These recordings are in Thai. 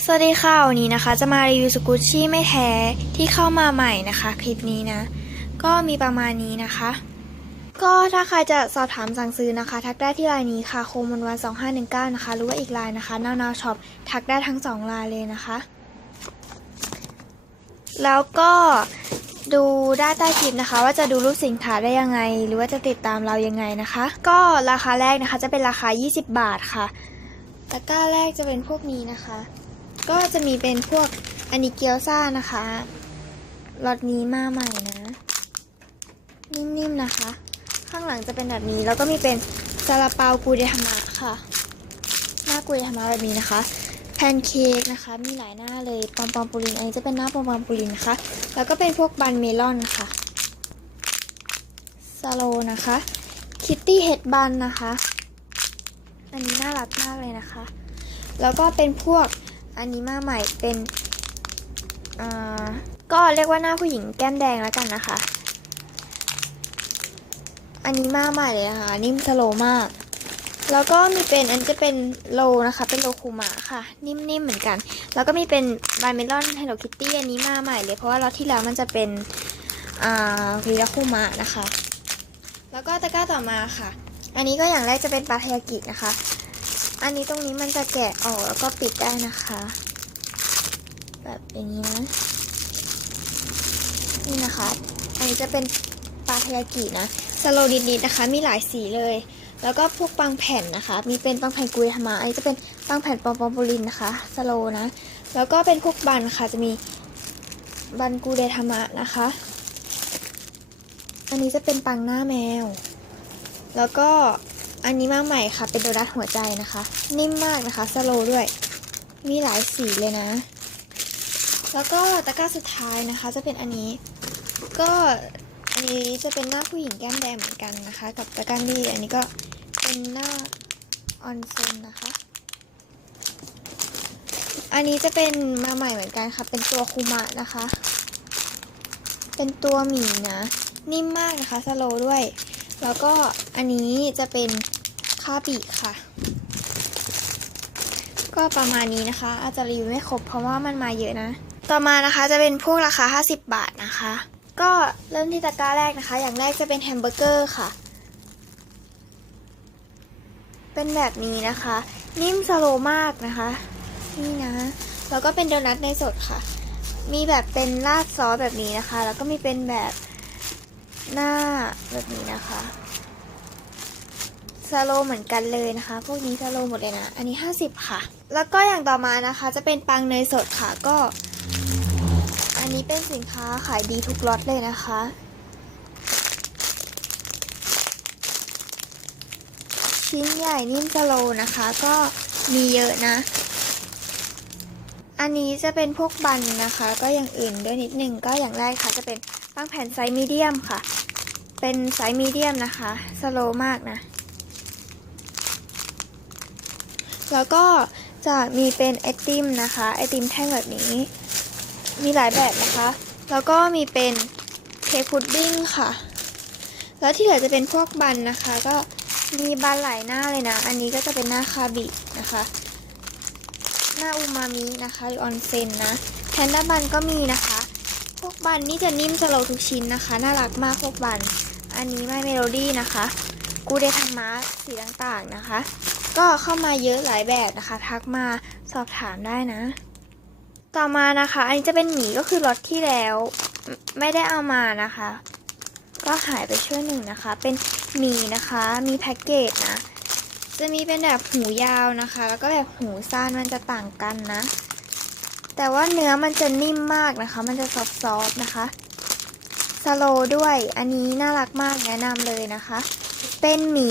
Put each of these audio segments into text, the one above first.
สวัสดีค่ะวันนี้นะคะ จะมารีวิวสกูชชี่ไม่แท้ที่เข้ามาใหม่นะคะ คลิปนี้นะ ก็มีประมาณนี้นะคะ ก็ถ้าใครจะสอบถามสั่งซื้อนะคะ ทักได้ที่ไลน์นี้ค่ะโคมวันวันสองห้าหนึ่งเก้านะคะ หรือว่าอีกไลน์นะคะนาวนาวช็อปทักได้ทั้งสองไลน์เลยนะคะ แล้วก็ดูได้ใต้คลิปนะคะ ว่าจะดูรูปสินค้าได้ยังไง หรือว่าจะติดตามเรายังไงนะคะ ก็ราคาแรกนะคะจะเป็นราคา 20 บาทค่ะตะกร้าแรกจะเป็นพวกนี้นะคะ ก็จะมีเป็นพวกอันนี้เกี๊ยวซ่านะคะรสนี้มาใหม่นะ นิ่มๆนะคะ ข้างหลังจะเป็นแบบนี้ แล้วก็มีเป็นซาลาเปากูเดฮามะค่ะหน้ากูเดฮามะแบบนี้นะคะ แพนเค้กนะคะ มีหลายหน้าเลยปอมปอมปูรินอันนี้จะเป็นหน้าปอมปอมปูรินนะคะ แล้วก็เป็นพวกบันเมลอนค่ะซาโลนะคะคิตตี้เฮดบันนะคะ อันนี้น่ารักมากเลยนะคะ แล้วก็เป็นพวก อันนี้มาใหม่เป็นก็เรียกว่าหน้าผู้หญิงแก้มแดงแล้วกันนะคะ อันนี้มาใหม่เลยนะคะ นิ่มสโลมาก แล้วก็มีเป็นอันจะเป็นโลนะคะ เป็นโลคูมะค่ะ นิ่มๆเหมือนกัน แล้วก็มีเป็นบายเมลอนไฮโลคิตตี้อันนี้มาใหม่เลยเพราะว่าล็อตที่แล้วมันจะเป็นวีราคูมะนะคะ แล้วก็ตะกร้าต่อมาค่ะ อันนี้ก็อย่างแรกจะเป็นปลาเทยากินะคะ อันนี้ตรงนี้มันจะแกะออกแล้วก็ปิดได้นะคะ แบบอย่างนี้นะ นี่นะคะ อันนี้จะเป็นปลาเทยากินะสโลดิดๆนะคะ มีหลายสีเลย แล้วก็พวกปังแผ่นนะคะ มีเป็นปังแผ่นกุยธรรมะอันนี้จะเป็นปังแผ่นปอมปอมปูลินนะคะสโลนะ แล้วก็เป็นพวกบันค่ะ จะมีบันกูเดธรรมะนะคะ อันนี้จะเป็นปังหน้าแมว แล้วก็ อันนี้มาใหม่ค่ะ เป็นโดนัทหัวใจนะคะ นิ่มมากนะคะ สโลด้วย มีหลายสีเลยนะ แล้วก็ตะกร้าสุดท้ายนะคะ จะเป็นอันนี้ ก็อันนี้จะเป็นหน้าผู้หญิงแก้มแดงเหมือนกันนะคะ กับตะกร้าดีอันนี้ก็เป็นหน้าออนเซนนะคะ อันนี้จะเป็นมาใหม่เหมือนกันค่ะ เป็นตัวคูมะนะคะ เป็นตัวหมีนะ นิ่มมากนะคะ สโลด้วย แล้วก็อันนี้จะเป็น คาบิค่ะ ก็ประมาณนี้นะคะ อาจจะรีวิวไม่ครบเพราะว่ามันมาเยอะนะ ต่อมานะคะจะเป็นพวกราคา 50 บาทนะคะ ก็เริ่มที่ตะกร้าแรกนะคะ อย่างแรกจะเป็นแฮมเบอร์เกอร์ค่ะ เป็นแบบนี้นะคะ นิ่มสโลมากนะคะ นี่นะ แล้วก็เป็นโดนัทในสดค่ะ มีแบบเป็นราดซอสแบบนี้นะคะ แล้วก็มีเป็นแบบหน้าแบบนี้นะคะ สโลเหมือนกันเลยนะคะ พวกนี้สโลหมดเลยนะ อันนี้ 50 ค่ะ แล้วก็อย่างต่อมานะคะ จะเป็นปังเนยสดค่ะก็ อันนี้เป็นสินค้าขายดีทุกล็อตเลยนะคะชิ้นใหญ่นิ่มสโลนะคะก็มีเยอะนะ อันนี้จะเป็นพวกบันนะคะ ก็อย่างอื่นด้วยนิดนึงก็อย่างแรกค่ะ จะเป็นปังแผ่นไซส์มีเดียมค่ะ เป็นไซส์มีเดียมนะคะสโลมากนะ แล้วก็จะมีเป็นไอติมนะคะไอติมแท่งแบบนี้ มีหลายแบบนะคะ แล้วก็มีเป็นเค้กพุดดิ้งค่ะ แล้วที่เหลือจะเป็นพวกบันนะคะ ก็มีบันหลายหน้าเลยนะ อันนี้ก็จะเป็นหน้าคาบินะคะ หน้าอูมามินะคะหรือออนเซนนะแพนด้าบันก็มีนะคะ พวกบันนี่จะนิ่มสโลทุกชิ้นนะคะ น่ารักมากพวกบัน อันนี้ไม่เมโลดี้นะคะ กูเดธรรมะสีต่างๆนะคะ ก็เข้ามาเยอะหลายแบบนะคะ ทักมาสอบถามได้นะ ต่อมานะคะ อันนี้จะเป็นหมีก็คือล็อตที่แล้ว ไม่ได้เอามานะคะ ก็หายไปช่วงหนึ่งนะคะ เป็นหมีนะคะ มีแพ็กเกจนะ จะมีเป็นแบบหูยาวนะคะ แล้วก็แบบหูสั้นมันจะต่างกันนะ แต่ว่าเนื้อมันจะนิ่มมากนะคะ มันจะซอฟต์ๆนะคะสโลด้วย อันนี้น่ารักมากแนะนำเลยนะคะ เป็นหมี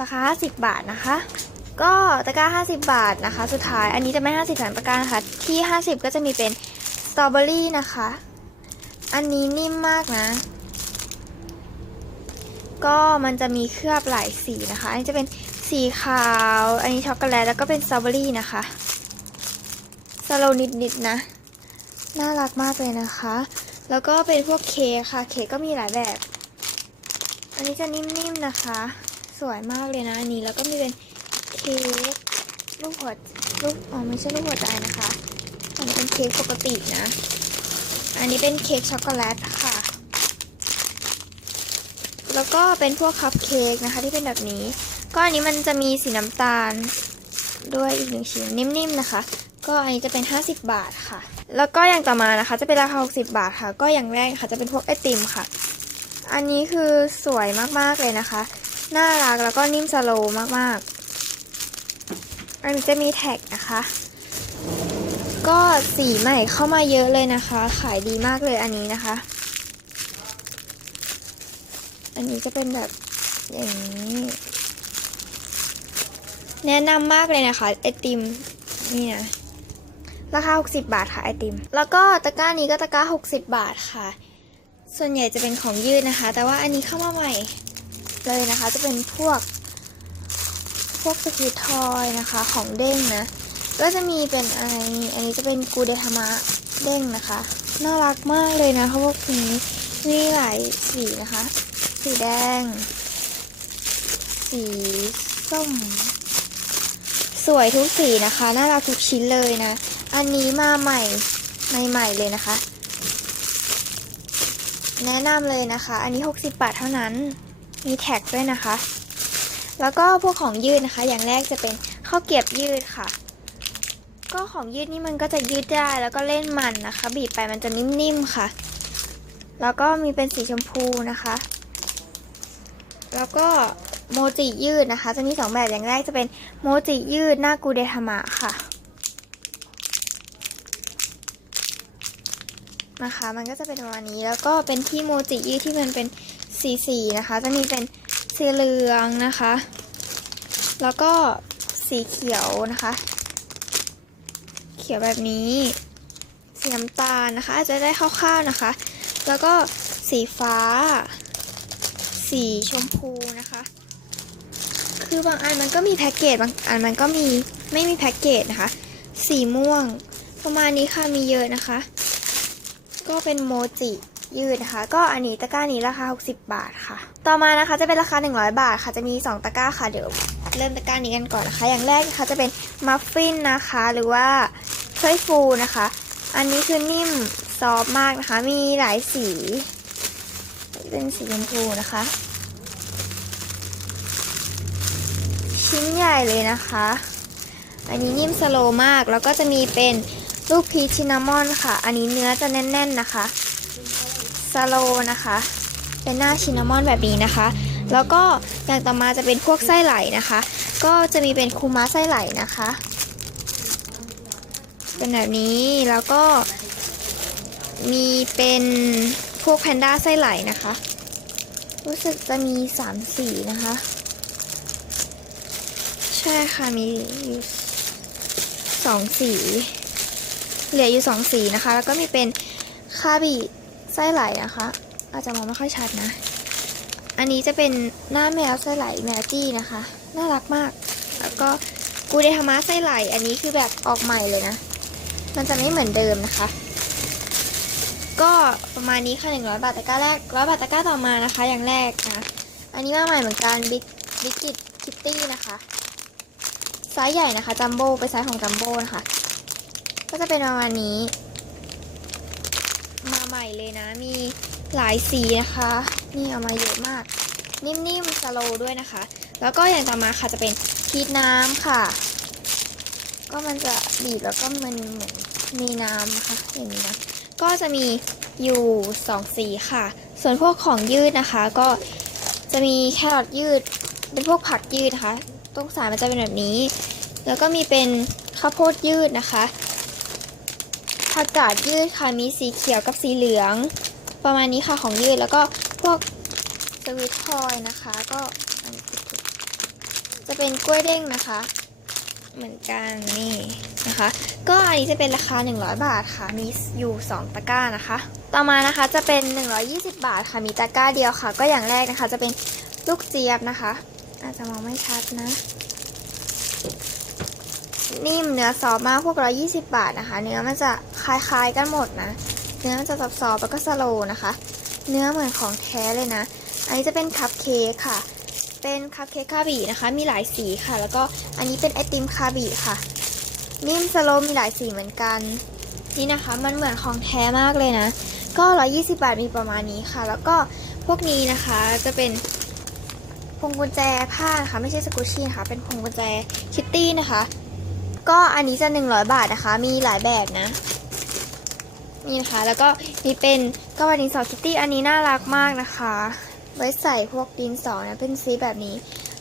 ราคา 50 บาทนะคะ ก็ตะกร้า 50 บาทนะคะ สุดท้ายอันนี้จะไม่ 50สามตะกร้านะคะที่ 50 ก็จะมีเป็นสตรอเบอรี่นะคะ อันนี้นิ่มมากนะ ก็มันจะมีเคลือบหลายสีนะคะ อันนี้จะเป็นสีขาว อันนี้ช็อกโกแลตแล้วก็เป็นสตรอเบอรี่นะคะสโลนิดๆนะน่ารักมากเลยนะคะ แล้วก็เป็นพวกเค้กค่ะ เค้กก็มีหลายแบบ อันนี้จะนิ่มๆนะคะ สวยมากเลยนะอันนี้แล้วก็มีเป็นเค้กรูปหัวรูปอ๋อไม่ใช่รูปหัวใจนะคะอันนี้เป็นเค้กปกตินะ อันนี้เป็นเค้กช็อกโกแลตค่ะ แล้วก็เป็นพวกคัพเค้กนะคะที่เป็นแบบนี้ ก็อันนี้มันจะมีสีน้ำตาลด้วยอีกหนึ่งชิ้นนิ่มๆนะคะ ก็อันนี้จะเป็น 50 บาทค่ะ แล้วก็อย่างต่อมานะคะ จะเป็นราคา 60 บาทค่ะ ก็อย่างแรกค่ะจะเป็นพวกไอติมค่ะ อันนี้คือสวยมากๆเลยนะคะ น่ารักแล้วก็นิ่มสโลมากๆ อันนี้จะมีแท็กนะคะ ก็สีใหม่เข้ามาเยอะเลยนะคะ ขายดีมากเลยอันนี้นะคะ อันนี้จะเป็นแบบอย่างนี้ แนะนำมากเลยนะคะไอติมนี่นะราคา 60 บาทค่ะไอติม แล้วก็ตะกร้านี้ก็ตะกร้า 60 บาทค่ะ ส่วนใหญ่จะเป็นของยืดนะคะ แต่ว่าอันนี้เข้ามาใหม่ เลยนะคะ จะเป็นพวก พวกสกีทอยนะคะของเด้งนะ ก็จะมีเป็นอะไรอันนี้จะเป็นกูเดทามะเด้งนะคะ น่ารักมากเลยนะเพราะว่าพวกนี้มีหลายสีนะคะ สีแดง สีส้ม สวยทุกสีนะคะ น่ารักทุกชิ้นเลยนะ อันนี้มาใหม่ใหม่ๆเลยนะคะ แนะนำเลยนะคะ อันนี้ 60 บาทเท่านั้น มีแท็กด้วยนะคะ แล้วก็พวกของยืดนะคะ อย่างแรกจะเป็นข้าวเกียบยืดค่ะ ก็ของยืดนี่มันก็จะยืดได้แล้วก็เล่นมันนะคะ บีบไปมันจะนิ่มๆค่ะ แล้วก็มีเป็นสีชมพูนะคะ แล้วก็โมจิยืดนะคะ จะมีสองแบบอย่างแรกจะเป็นโมจิยืดหน้ากูเดทามะค่ะนะคะ มันก็จะเป็นประมาณนี้แล้วก็เป็นที่โมจิยืดที่มันเป็น สีสีนะคะ จะมีเป็นสีเหลืองนะคะ แล้วก็สีเขียวนะคะ เขียวแบบนี้สีน้ำตาลนะคะอาจจะได้คร่าวๆนะคะ แล้วก็สีฟ้า สีชมพูนะคะ คือบางอันมันก็มีแพ็กเกจบางอันมันก็มีไม่มีแพ็กเกจนะคะ สีม่วง ประมาณนี้ค่ะมีเยอะนะคะ ก็เป็นโมจิ ยืดนะคะ ก็อันนี้ตะกร้านี้ราคา 60 บาทค่ะ ต่อมานะคะจะเป็นราคา 100 บาทค่ะ จะมี 2 ตะกร้าค่ะ เดี๋ยวเริ่มตะกร้านี้กันก่อนนะคะ อย่างแรกนะคะจะเป็นมัฟฟินนะคะ หรือว่าถ้วยฟูนะคะ อันนี้คือนิ่มซอฟมากนะคะ มีหลายสี เป็นสีชมพูนะคะ ชิ้นใหญ่เลยนะคะ อันนี้นิ่มสโลมาก แล้วก็จะมีเป็นลูกพีชชินามอนค่ะ อันนี้เนื้อจะแน่น ๆนะคะ สโลนะคะ เป็นหน้าชินนามอนแบบนี้นะคะ แล้วก็อย่างต่อมาจะเป็นพวกไส้ไหลนะคะ ก็จะมีเป็นคูมาไส้ไหลนะคะ เป็นแบบนี้แล้วก็มีเป็นพวกแพนด้าไส้ไหลนะคะ รู้สึกจะมีสามสีนะคะ ใช่ค่ะมีอยู่สองสี เหลืออยู่สองสีนะคะ แล้วก็มีเป็นคาบิ ไส้ไหลนะคะ อาจจะมองไม่ค่อยชัดนะ อันนี้จะเป็นหน้าแมวไส้ไหลแมวจี้นะคะ น่ารักมาก แล้วก็กูเดทามะไส้ไหล อันนี้คือแบบออกใหม่เลยนะ มันจะไม่เหมือนเดิมนะคะ ก็ประมาณนี้ค่ะ100บาทตะกร้าแรก100บาทตะกร้าต่อมานะคะ อย่างแรกนะ อันนี้มาใหม่เหมือนกันบิ๊กบิ๊กกิตคิตตี้นะคะไซส์ใหญ่นะคะจัมโบ้เป็นไซส์ของจัมโบ้นะคะ ก็จะเป็นประมาณนี้ ใหม่เลยนะ มีหลายสีนะคะ นี่เอามาเยอะมาก นิ่มๆสโลด้วยนะคะ แล้วก็อย่างต่อมาค่ะจะเป็นพีชน้ำค่ะ ก็มันจะบีบแล้วก็มันเหมือนมีน้ำนะคะอย่างนี้นะ ก็จะมีอยู่สองสีค่ะ ส่วนพวกของยืดนะคะ ก็จะมีแครอทยืด เป็นพวกผักยืดนะคะ ตรงสายมันจะเป็นแบบนี้ แล้วก็มีเป็นข้าวโพดยืดนะคะ ผักกาดยืดค่ะมีสีเขียวกับสีเหลือง ประมาณนี้ค่ะของยืดแล้วก็พวกสวิตทอยนะคะ ก็จะเป็นกล้วยเด้งนะคะ เหมือนกันนี่นะคะ ก็อันนี้จะเป็นราคา 100 บาทค่ะ มีอยู่ 2 ตะกร้านะคะ ต่อมานะคะจะเป็น 120 บาทค่ะมีตะกร้าเดียวค่ะ ก็อย่างแรกนะคะ จะเป็นลูกเจี๊ยบนะคะ อาจจะมองไม่ชัดนะนิ่มเนื้อซอฟมากพวก120บาทนะคะ เนื้อมันจะ ล้ายๆกันหมดนะ เนื้อจะซอฟต์ๆแล้วก็สโลว์นะคะ เนื้อเหมือนของแท้เลยนะ อันนี้จะเป็นคัพเค้กค่ะ เป็นคัพเค้กคาบีนะคะ มีหลายสีค่ะ แล้วก็อันนี้เป็นไอติมคาบีค่ะ นิ่มสโลมมีหลายสีเหมือนกัน นี่นะคะ มันเหมือนของแท้มากเลยนะ ก็ 120 บาทมีประมาณนี้ค่ะ แล้วก็พวกนี้นะคะจะเป็นพวงกุญแจผ้านะคะ ไม่ใช่สกูชี่นะคะ เป็นพวงกุญแจคิตตี้นะคะ ก็อันนี้จะ 100 บาทนะคะ มีหลายแบบนะ นี่นะคะ แล้วก็มีเป็นกระดาดินสอคิตตี้อันนี้น่ารักมากนะคะ ไว้ใส่พวกดินสอนะเป็นสีแบบนี้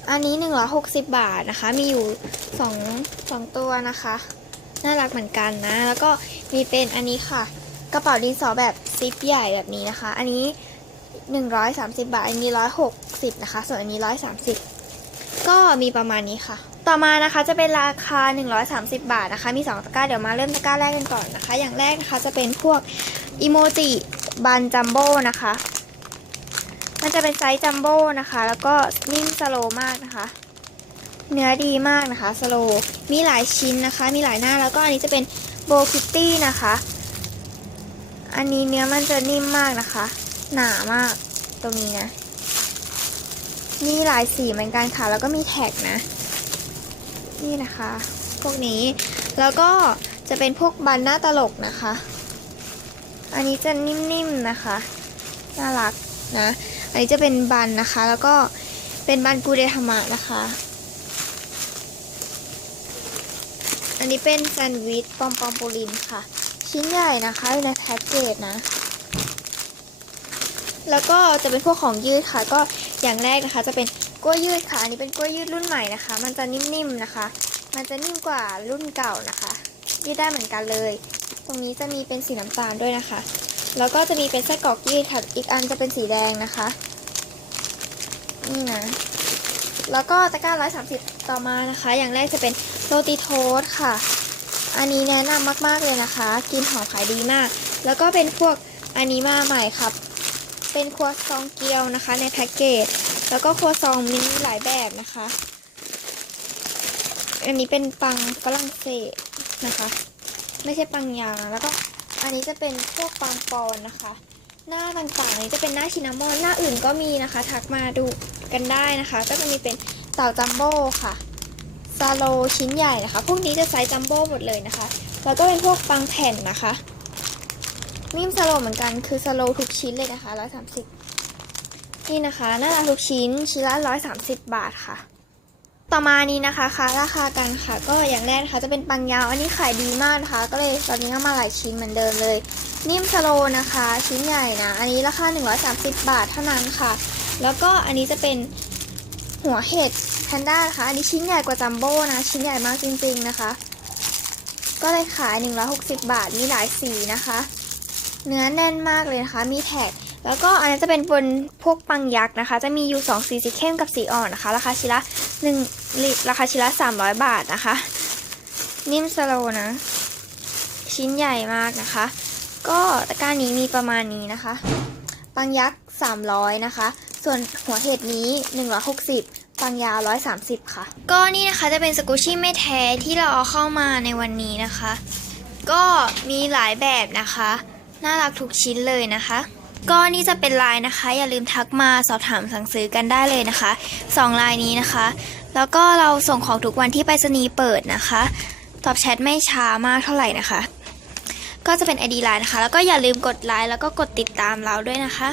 อันนี้160 บาทนะคะ มีอยู่2 2ตัวนะคะ น่ารักเหมือนกันนะ แล้วก็มีเป็นอันนี้ค่ะ กระเป๋าดินสอแบบซิปใหญ่แบบนี้นะคะ อันนี้ 130 บาท อันนี้ 160 นะคะ ส่วนอันนี้ 130 ก็มีประมาณนี้ค่ะ ต่อมานะคะจะเป็นราคา 130 บาทนะคะ มี 2 ตะกร้า เดี๋ยวมาเริ่มตะกร้าแรกกันก่อนนะคะ อย่างแรกนะคะจะเป็นพวกอิโมจิบันจัมโบ้นะคะ มันจะเป็นไซส์จัมโบ้นะคะ แล้วก็นิ่มสโลมากนะคะ เนื้อดีมากนะคะสโลมีหลายชิ้นนะคะ มีหลายหน้าแล้วก็อันนี้จะเป็นโบคิตตี้นะคะ อันนี้เนื้อมันจะนิ่มมากนะคะ หนามากตรงนี้นะ มีหลายสีเหมือนกันค่ะ แล้วก็มีแท็กนะ นี่นะคะ พวกนี้แล้วก็จะเป็นพวกบันหน้าตลกนะคะ อันนี้จะนิ่มๆนะคะ น่ารักนะ อันนี้จะเป็นบันนะคะ แล้วก็เป็นบันกูเดธรรมะนะคะ อันนี้เป็นแซนด์วิชปอมปอมปูลินค่ะ ชิ้นใหญ่นะคะอยู่ในแพ็กเกจนะ แล้วก็จะเป็นพวกของยืดค่ะ ก็อย่างแรกนะคะจะเป็น กล้วยยืดค่ะ อันนี้เป็นกล้วยยืดรุ่นใหม่นะคะ มันจะนิ่มๆนะคะ มันจะนิ่มกว่ารุ่นเก่านะคะ ยืดได้เหมือนกันเลย ตรงนี้จะมีเป็นสีน้ำตาลด้วยนะคะ แล้วก็จะมีเป็นไส้กรอกยืดค่ะ อีกอันจะเป็นสีแดงนะคะ นี่นะ แล้วก็ตะกร้าร้อยสามสิบต่อมานะคะ อย่างแรกจะเป็นโรตีโทสค่ะ อันนี้แนะนำมากๆเลยนะคะ กินหอมขายดีมาก แล้วก็เป็นพวกอันนี้มาใหม่ครับ เป็นครัวซองเกี๊ยวนะคะ ในแพ็กเกจ แล้วก็ครัวซองมีหลายแบบนะคะ อันนี้เป็นปังฝรั่งเศสนะคะ ไม่ใช่ปังยาง แล้วก็อันนี้จะเป็นพวกปังปอนนะคะ หน้าต่างๆนี้จะเป็นหน้าชินนามอน หน้าอื่นก็มีนะคะ ทักมาดูกันได้นะคะ ก็จะมีเป็นเต่าจัมโบ้ค่ะซาโลชิ้นใหญ่นะคะ พวกนี้จะไซส์จัมโบ้หมดเลยนะคะ แล้วก็เป็นพวกปังแผ่นนะคะนิ่มสโลเหมือนกัน คือสโลทุกชิ้นเลยนะคะร้อยสามสิบ นี่นะคะน่ารักทุกชิ้นชิ้นละร้อยสามสิบบาทค่ะ ต่อมานี้นะคะค่ะราคากันค่ะ ก็อย่างแรกนะคะจะเป็นปังยาวอันนี้ขายดีมากนะคะ ก็เลยตอนนี้ก็มาหลายชิ้นเหมือนเดิมเลย นิ่มสโลนะคะ ชิ้นใหญ่นะ อันนี้ราคา 130 บาทเท่านั้นค่ะ แล้วก็อันนี้จะเป็นหัวเห็ดแพนด้านะคะ อันนี้ชิ้นใหญ่กว่าจัมโบ้นะ ชิ้นใหญ่มากจริงๆนะคะ ก็เลยขาย 160 บาท มีหลายสีนะคะ เนื้อแน่นมากเลยนะคะ มีแท็ก แล้วก็อันนี้จะเป็นบนพวกปังยักษ์นะคะ จะมีอยู่2สีสีเข้มกับสีอ่อนนะคะ ราคาชิ้นละ1ลิราคาชิ้นละ 300 บาทนะคะ นิ่มสโลนะ ชิ้นใหญ่มากนะคะ ก็ตะกร้านี้มีประมาณนี้นะคะ ปังยักษ์ 300 นะคะ ส่วนหัวเห็ดนี้ 160ปังยาว 130 ค่ะ ก็นี่นะคะจะเป็นสกูชี่ไม่แท้ที่เราเอาเข้ามาในวันนี้นะคะ ก็มีหลายแบบนะคะ น่ารักทุกชิ้นเลยนะคะ ก็นี่จะเป็นไลน์นะคะ อย่าลืมทักมาสอบถามสั่งซื้อกันได้เลยนะคะสองไลน์นี้นะคะ แล้วก็เราส่งของทุกวันที่ไปรษณีย์เปิดนะคะ ตอบแชทไม่ช้ามากเท่าไหร่นะคะ ก็จะเป็น ID ไลน์นะคะ แล้วก็อย่าลืมกดไลค์แล้วก็กดติดตามเราด้วยนะคะ